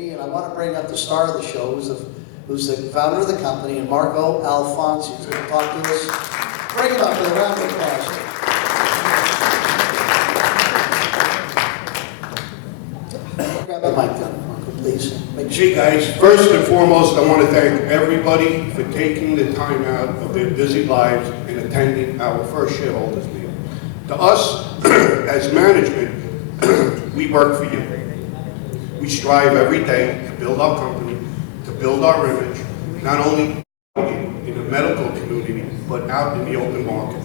me, and I want to bring up the star of the show, who's the founder of the company, and MarcoAlfonsi, who's going to talk to us. Bring him up with a round of applause. Grab the mic down, Marco, please. Hey guys, first and foremost, I want to thank everybody for taking the time out of their busy lives and attending our first shareholders meeting. To us, as management, we work for you. We strive every day to build our company, to build our image, not only in the medical community, but out in the open market.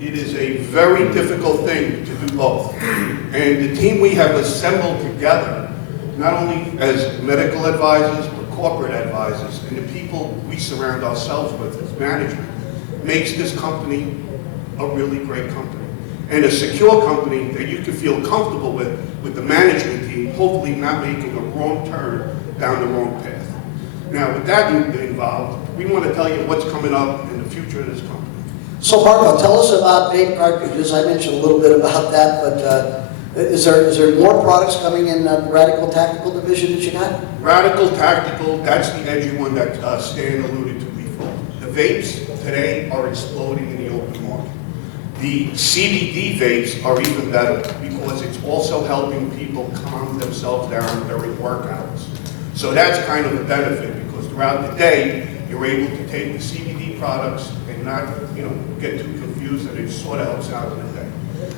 It is a very difficult thing to do both. And the team we have assembled together, not only as medical advisors, but corporate advisors, and the people we surround ourselves with as management, makes this company a really great company. And a secure company that you can feel comfortable with the management team, hopefully not making a wrong turn down the wrong path. Now, with that involved, we want to tell you what's coming up in the future of this company. So Marco, tell us about vape cartridges. I mentioned a little bit about that, but is there more products coming in the Radical Tactical division that you got? Radical Tactical, that's the edgy one that Stan alluded to before. The vapes today are exploding in the open market. The CBD vapes are even better because it's also helping people calm themselves down during work hours. So that's kind of a benefit because throughout the day, you're able to take the CBD products and not, get too confused, and it sort of helps out in the day.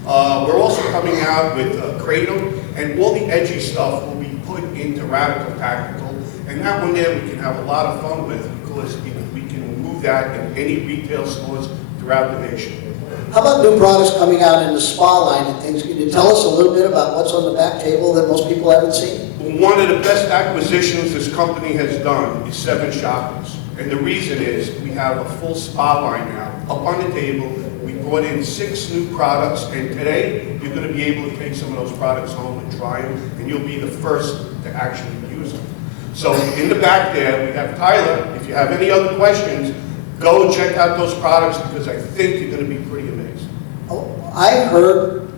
We're also coming out with Kratom, and all the edgy stuff will be put into Radical Tactical, and that one there we can have a lot of fun with because we can move that in any retail stores throughout the nation. How about new products coming out in the spa line and things? Can you tell us a little bit about what's on the back table that most people haven't seen? One of the best acquisitions this company has done is 7 Shoppers. And the reason is we have a full spa line now. Up on the table, we brought in 6 new products, and today you're going to be able to take some of those products home and try them, and you'll be the first to actually use them. So in the back there, we have Tyler. If you have any other questions, go check out those products because I think you're going to be pretty amazed. Oh, I heard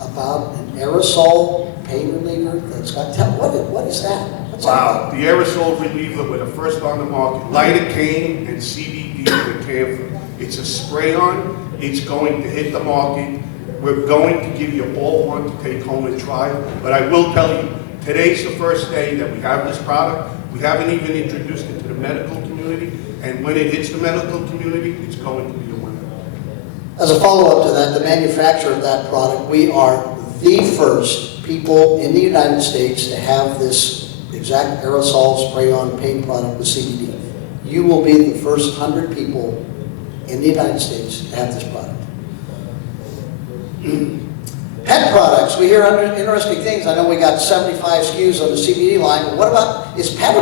about an aerosol pain reliever that's got, what is that? What's Wow, that? the aerosol reliever, we're the first on the market. Lidocaine and CBD with camphor. It's a spray-on. It's going to hit the market. We're going to give you all one to take home and try. But I will tell you, today's the first day that we have this product. We haven't even introduced it to the medical community. And when it hits the medical community, it's going to be a winner. As a follow-up to that, the manufacturer of that product, we are the first people in the United States to have this exact aerosol spray-on pain product with CBD. You will be the first 100 people in the United States to have this product. Pet products, we hear interesting things. I know we got 75 SKUs on the CBD line, but what about, is pet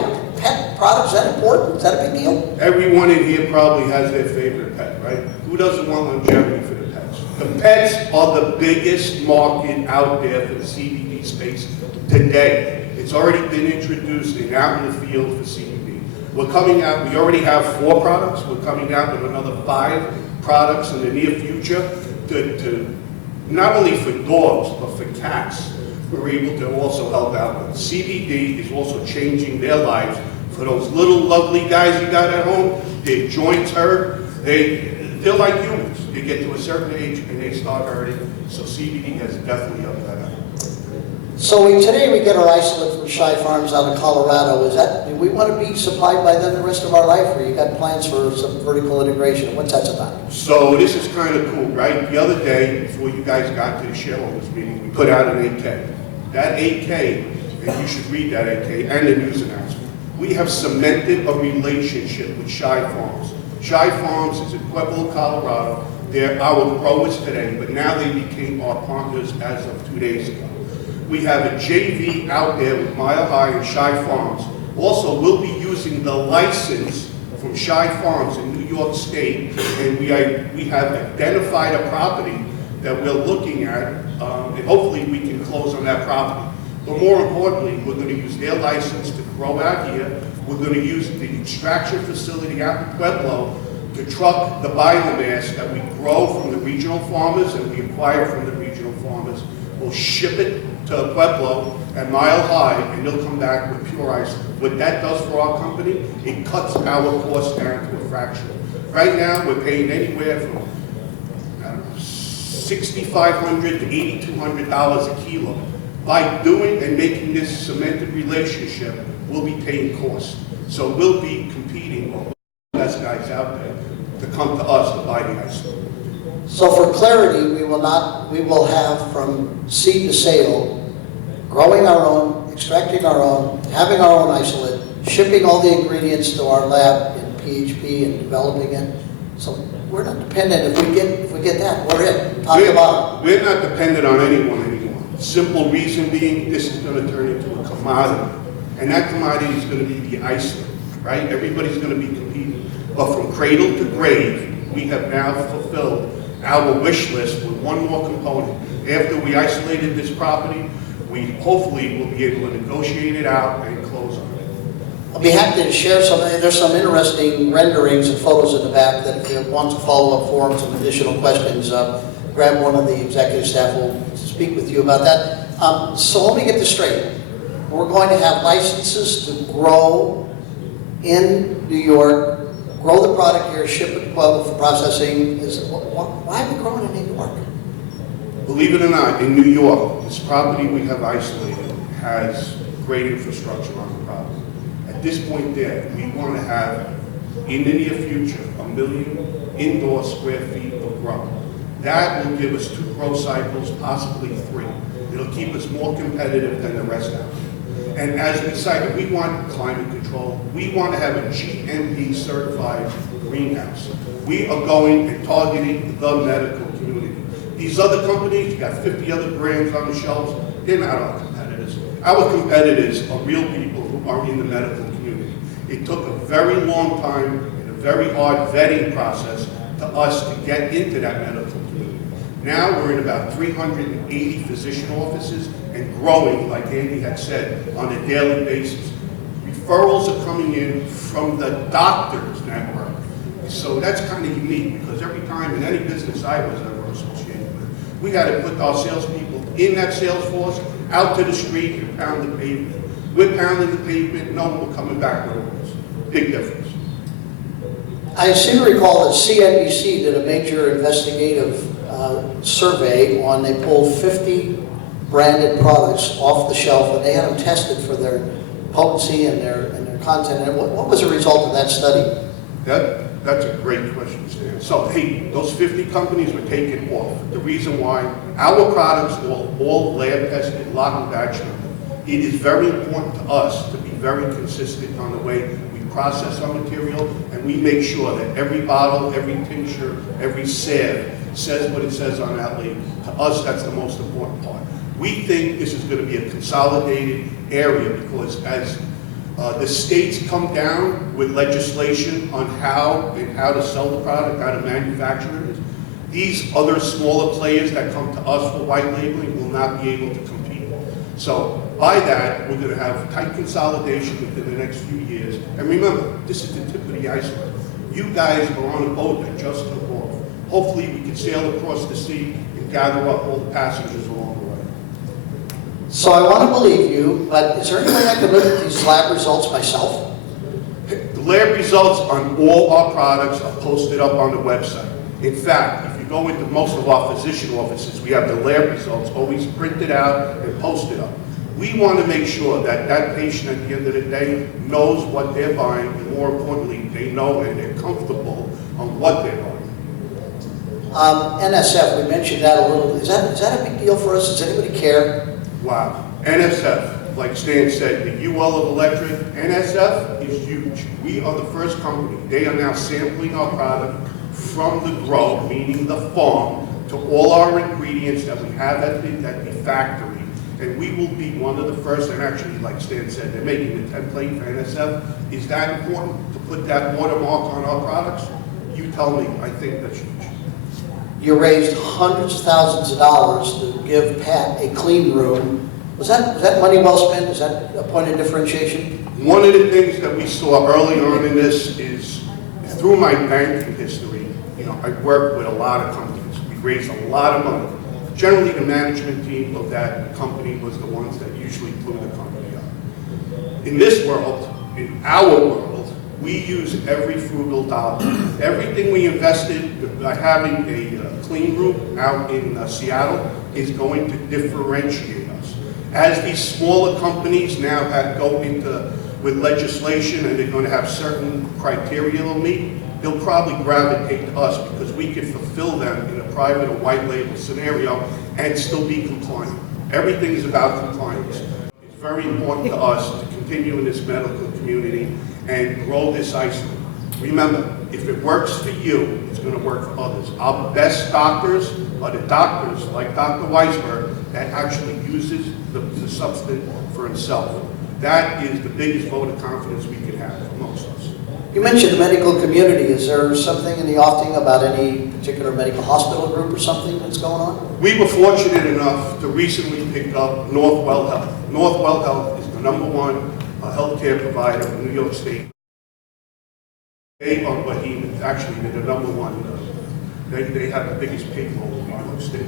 products, is that important? Is that a big deal? Everyone in here probably has their favorite pet, right? Who doesn't want longevity for the pets? The pets are the biggest market out there for the CBD space today. It's already been introduced and out in the field for CBD. We're coming out, we already have 4 products. We're coming out with another 5 products in the near future to not only for dogs, but for cats. We're able to also help out with CBD is also changing their lives. For those little lovely guys you got at home, their joints hurt, they're like humans. They get to a certain age and they start hurting. So CBD has definitely helped that out. So today we get our isolate from Shy Farms out of Colorado. Do we want to be supplied by them the rest of our life, or you got plans for some vertical integration? What's that about? So this is kind of cool, right? The other day, before you guys got to the shareholders meeting, we put out an 8K. That 8K, and you should read that 8K and the news announcement. We have cemented a relationship with Shy Farms. Shy Farms is in Pueblo, Colorado. They're our growers today, but now they became our partners as of 2 days ago. We have a JV out there with Mile High and Shy Farms. Also, we'll be using the license from Shy Farms in New York State, and we have identified a property that we're looking at, and hopefully we can close on that property. But more importantly, we're going to use their license to grow out here. We're going to use the extraction facility out in Pueblo to truck the biomass that we grow from the regional farmers and we acquire from the regional farmers. We'll ship it to Pueblo and Mile High, and they'll come back with pure isolate. What that does for our company, it cuts our costs down to a fraction. Right now, we're paying anywhere from $6,500 to $8,200 a kilo. By doing and making this cemented relationship, we'll be paying costs. So we'll be competing with the best guys out there to come to us to buy the isolate. So for clarity, we will have from seed to sale, growing our own, extracting our own, having our own isolate, shipping all the ingredients to our lab in PHP and developing it. So we're not dependent. If we get that, we're in. We're not dependent on anyone anymore. Simple reason being, this is going to turn into a commodity. And that commodity is going to be the isolate, right? Everybody's going to be competing. But from cradle to grave, we have now fulfilled our wish list with one more component. After we isolated this property, we hopefully will be able to negotiate it out and close on it. I'll be happy to share some. There's some interesting renderings and photos in the back that if you want to follow up for some additional questions, grab one of the executive staff. Will speak with you about that. So let me get this straight. We're going to have licenses to grow in New York, grow the product here, ship it to Pueblo for processing. Why are we growing in New York? Believe it or not, in New York, this property we have isolated has great infrastructure on the property. At this point there, we want to have, in the near future, 1 million indoor square feet of grow. That will give us 2 grow cycles, possibly 3. It'll keep us more competitive than the rest out there. And as we cited, we want climate control. We want to have a GMP certified greenhouse. We are going and targeting the medical community. These other companies, you got 50 other brands on the shelves, they're not our competitors. Our competitors are real people who are in the medical community. It took a very long time and a very hard vetting process to us to get into that medical community. Now we're in about 380 physician offices and growing, like Andy had said, on a daily basis. Referrals are coming in from the doctors network. So that's kind of unique because every time in any business I was ever associated with, we had to put our salespeople in that sales force, out to the street and pound the pavement. We're pounding the pavement, no one coming back with orders. Big difference. I seem to recall that CNBC did a major investigative survey on, they pulled 50 branded products off the shelf and they had them tested for their potency and their content. And what was the result of that study? That's a great question, Stan. So, hey, those 50 companies were taken off. The reason why, our products are all lab tested, lock and batch. It is very important to us to be very consistent on the way we process our material, and we make sure that every bottle, every tincture, every salve says what it says on that label. To us, that's the most important part. We think this is going to be a consolidated area because as the states come down with legislation on how to sell the product, how to manufacture it, these other smaller players that come to us for white labeling will not be able to compete. So by that, we're going to have tight consolidation within the next few years. And remember, this is the tip of the iceberg. You guys are on a boat that just took off. Hopefully we can sail across the sea and gather up all the passengers along the way. So I want to believe you, but is there any way I can look at these lab results myself? The lab results on all our products are posted up on the website. In fact, if you go into most of our physician offices, we have the lab results always printed out and posted up. We want to make sure that that patient at the end of the day knows what they're buying, and more importantly, they know and they're comfortable on what they're buying. NSF, we mentioned that a little. Is that a big deal for us? Does anybody care? Wow. NSF, like Stan said, the UL of electric, NSF is huge. We are the first company. They are now sampling our product from the grow, meaning the farm, to all our ingredients that we have at the factory. And we will be one of the first, and actually, like Stan said, they're making the template for NSF. Is that important to put that watermark on our products? You tell me. I think that's huge. You raised hundreds of thousands of dollars to give Pat a clean room. Was that money well spent? Is that a point of differentiation? One of the things that we saw early on in this is, through my banking history, I worked with a lot of companies. We raised a lot of money. generally the management team of that company was the ones that usually blew the company up. In this world, in our world, we use every frugal dollar. Everything we invested by having a clean room out in Seattle is going to differentiate us. As these smaller companies now go into with legislation and they're going to have certain criteria they'll meet, they'll probably gravitate to us because we can fulfill them in a private or white label scenario and still be compliant. Everything is about compliance. It's very important to us to continue in this medical community and grow this isolate. Remember, if it works for you, it's going to work for others. Our best doctors are the doctors, like Dr. Weisberg, that actually uses the substance for himself. That is the biggest vote of confidence we can have for most of us. You mentioned the medical community. Is there something in the offing about any particular medical hospital group or something that's going on? We were fortunate enough to recently pick up Northwell Health. Northwell Health is the #1 healthcare provider in New York State. They are, but actually they're the #1. They have the biggest payroll in New York State.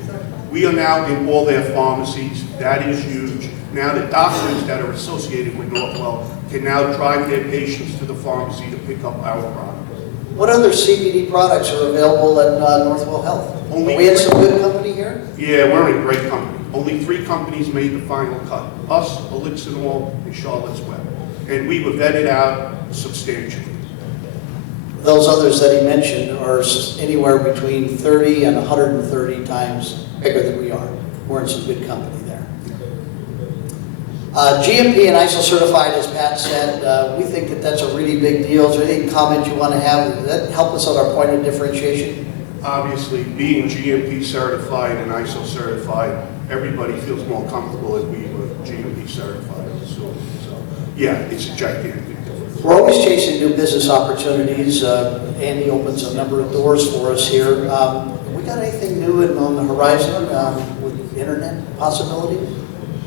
We are now in all their pharmacies. That is huge. Now the doctors that are associated with Northwell can now drive their patients to the pharmacy to pick up our product. What other CBD products are available at Northwell Health? Only we had some good company here? Yeah, we're in great company. Only 3 companies made the final cut. Us, Elixinol, and Charlotte's Web. And we were vetted out substantially. Those others that he mentioned are anywhere between 30 and 130 times bigger than we are. We're in some good company there. GMP and ISO certified, as Pat said, we think that that's a really big deal. Is there any comment you want to have? Does that help us on our point of differentiation? Obviously, being GMP certified and ISO certified, everybody feels more comfortable if we were GMP certified. So yeah, it's a gigantic difference. We're always chasing new business opportunities. Andy opens a number of doors for us here. We got anything new on the horizon with internet possibilities?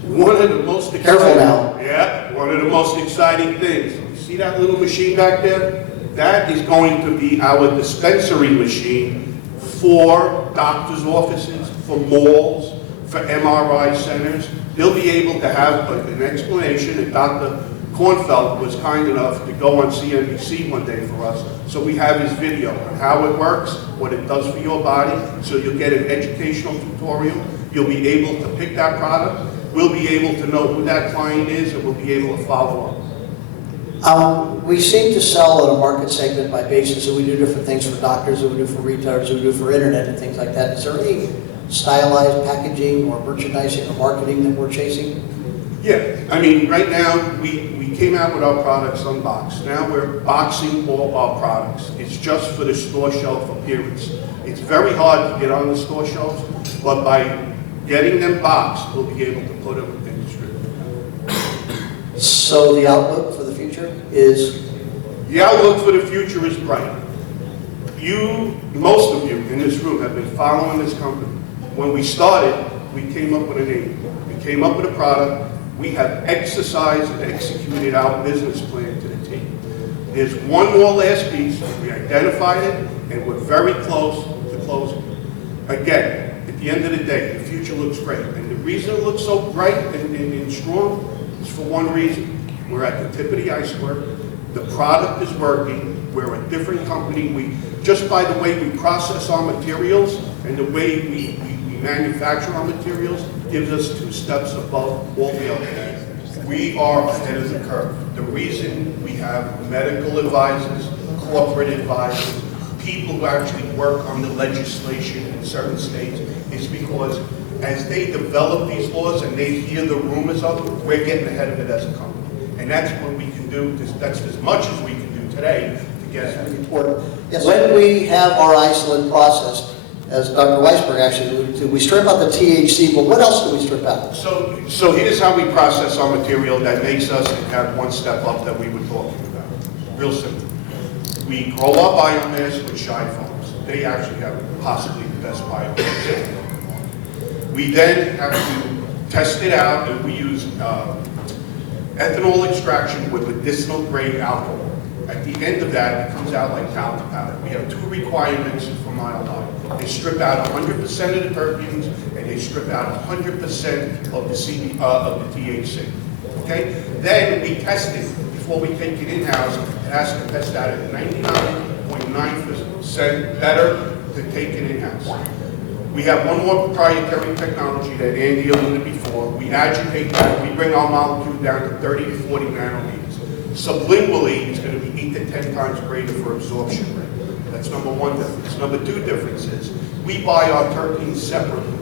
One of the most exciting, Careful now. Yeah, one of the most exciting things. You see that little machine back there? That is going to be our dispensary machine for doctors' offices, for malls, for MRI centers. They'll be able to have an explanation, and Dr. Kornfeld was kind enough to go on CNBC one day for us. So we have his video on how it works, what it does for your body. So you'll get an educational tutorial. You'll be able to pick that product. We'll be able to know who that client is, and we'll be able to follow up. We seem to sell in a market segment by basis, and we do different things for doctors, and we do for retailers, and we do for internet and things like that. Is there any stylized packaging or merchandising or marketing that we're chasing? Yeah, I mean, right now, we came out with our products unboxed. Now we're boxing all our products. It's just for the store shelf appearance. It's very hard to get on the store shelves, but by getting them boxed, we'll be able to put them in distribution. So the outlook for the future is? The outlook for the future is bright. Most of you in this room have been following this company. When we started, we came up with a name. We came up with a product. We have exercised and executed our business plan to the T. There's one more last piece. We identified it, and we're very close to closing. Again, at the end of the day, the future looks great. And the reason it looks so bright and strong is for one reason. We're at the tip of the iceberg. The product is working. We're a different company. Just by the way we process our materials and the way we manufacture our materials gives us 2 steps above all the others. We are ahead of the curve. The reason we have medical advisors, corporate advisors, people who actually work on the legislation in certain states is because as they develop these laws and they hear the rumors of it, we're getting ahead of it as a company. And that's what we can do. That's as much as we can do today to get ahead. Yes. When we have our isolate processed, as Dr. Weisberg actually alluded to, we strip out the THC, but what else do we strip out? So here's how we process our material that makes us have one step up that we were talking about. Real simple. We grow our biomass with shy foams. They actually have possibly the best biomass. We then have to test it out, and we use ethanol extraction with medicinal grade alcohol. At the end of that, it comes out like talcum powder. We have 2 requirements for mild life. They strip out 100% of the terpenes, and they they strip out 100% of the THC. Okay? Then we test it before we take it in-house. It has to test out at 99.9% better to take it in-house. We have one more proprietary technology that Andy alluded before. We agitate that. We bring our molecule down to 30 to 40 nanometers. Sublingually, it's going to be 8 to 10 times greater for absorption rate. That's number one difference. Number two difference is we buy our terpenes separately,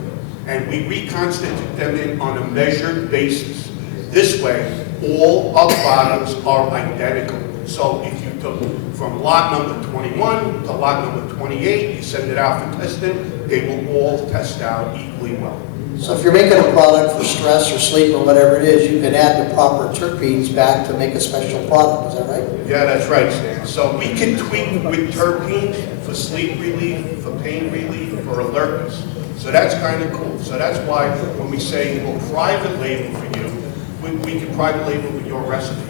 and we reconstitute them in on a measured basis. This way, all our products are identical. So if you took from lot number 21 to lot number 28, you send it out for testing, they will all test out equally well. So if you're making a product for stress or sleep or whatever it is, you can add the proper terpenes back to make a special product, is that right? Yeah, that's right, Stan. So we can tweak with terpenes for sleep relief, for pain relief, for alertness. So that's kind of cool. So that's why when we say we'll private label for you, we can private label with your recipe.